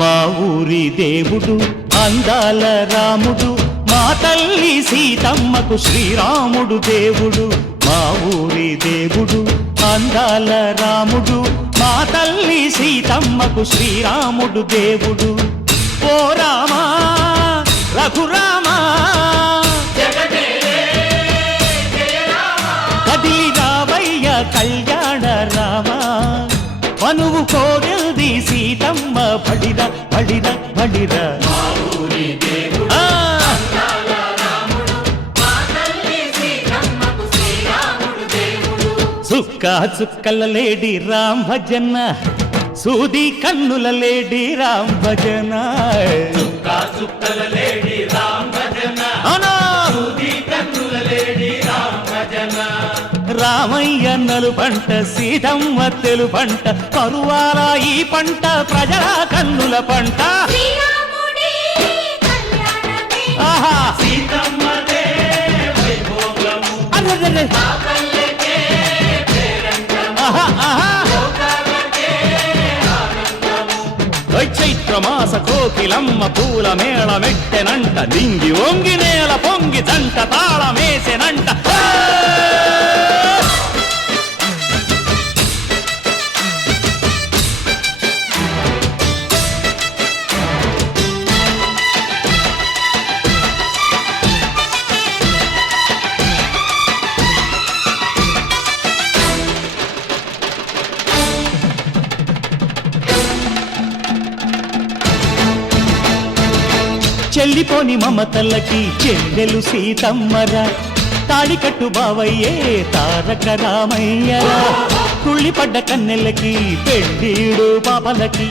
మా ఊరి దేవుడు అందాల రాముడు, మా తల్లి సీతమ్మకు శ్రీరాముడు దేవుడు. మా ఊరి దేవుడు అందాల రాముడు, మా తల్లి సీతమ్మకు శ్రీరాముడు దేవుడు. ఓ రామా రఘురామా కదిలి రావయ్య కళ్యాణ రామా, మనువు కోరింది సీతమ్మ బడిర బడిర బడిర. చుక్క చుక్కల లేడి రామ్ భజన, సూది కన్నుల లేడి రామ్ భజన. రామయ్య నలు పంట సీతమ్మ తెలు పంట, కరువాల ఈ పంట ప్రజల కన్నుల పంట. ఆహా చైత్రమాస కోకిలమ్మ పూల మేళ మెట్టెనంట, దింగి వంగి నేల పొంగి జంట తాళమేసెనంట. చెల్లిపోని మమతల్లకి చెల్లెలు సీతమ్మరా, తాళికట్టు బావయ్యే తారక రామయ్యరా. తుళ్ళిపడ్డ కన్నెలకి పెళ్ళీడు పాపలకి,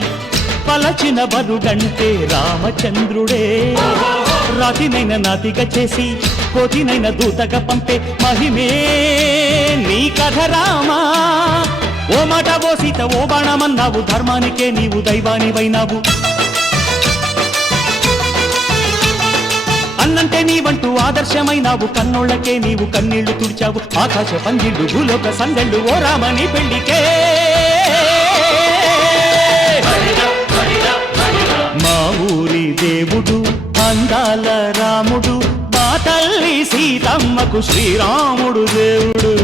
పలచిన బరుడంటే రామచంద్రుడే. రాతినైన నాతిగా చేసి కోతినైన దూతగా పంపే మహిమే నీ కథ రామా. ఓ మాట ఓ సీత ఓ బాణమన్నావు, ధర్మానికే నీవు దైవానివైనావు. అన్నంటే నీవంటూ ఆదర్శమైనావు, కన్నోళ్ళకే నీవు కన్నీళ్లు తుడిచావు. ఆకాశ పందిళ్ళు భూలోక సందళ్ళు ఓ రామని పెళ్లికే. మా ఊరి దేవుడు అందాల రాముడు, మా తల్లి సీతమ్మకు శ్రీరాముడు దేవుడు.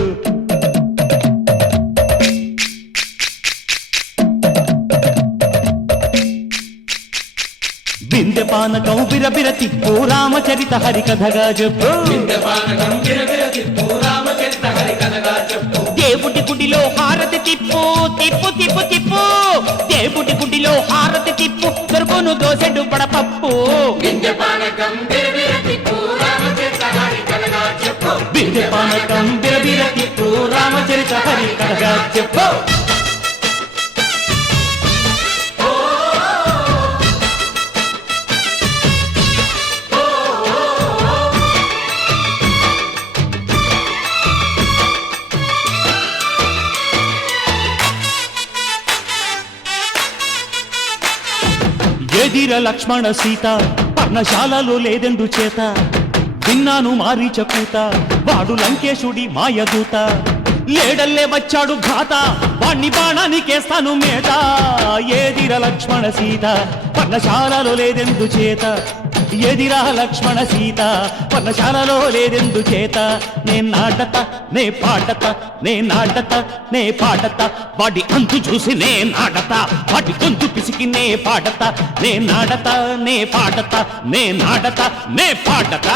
బిందె పానకం బిరబిర తిప్పు రామచరిత హరికథగా చెప్పు. దేవుడి గుడిలో హారతి తిప్పు తిప్పు తిప్పు తిప్పు, దేవుడి గుడిలో హారతి తిప్పు, దొరుకును దోసెడు పడపప్పు. బిందె పానకం బిరబిర తిప్పు రామచరిత హరికథగా చెప్పు. ఎదిర లక్ష్మణ సీత పర్ణశాలలో లేదెందు చేత, విన్నాను మారీచ కూత వాడు లంకేశుడి మాయదూత. లేడల్లే వచ్చాడు ఘాత వాణ్ణి బాణానికేస్తాను మేత. ఎదిర లక్ష్మణ సీత పర్ణశాలలో లేదెందు చేత, ఎదిరా లక్ష్మణ సీత పర్ణశాలలో లేదెందు చేత. నే నాటత నే పాటత నే నాటత నే పాటత, వాడి అంతు చూసి నే నాటత, వాడి గొంతు పిసికి నే పాటత. నే నాటత నే పాటత నే నాటత నే పాటత.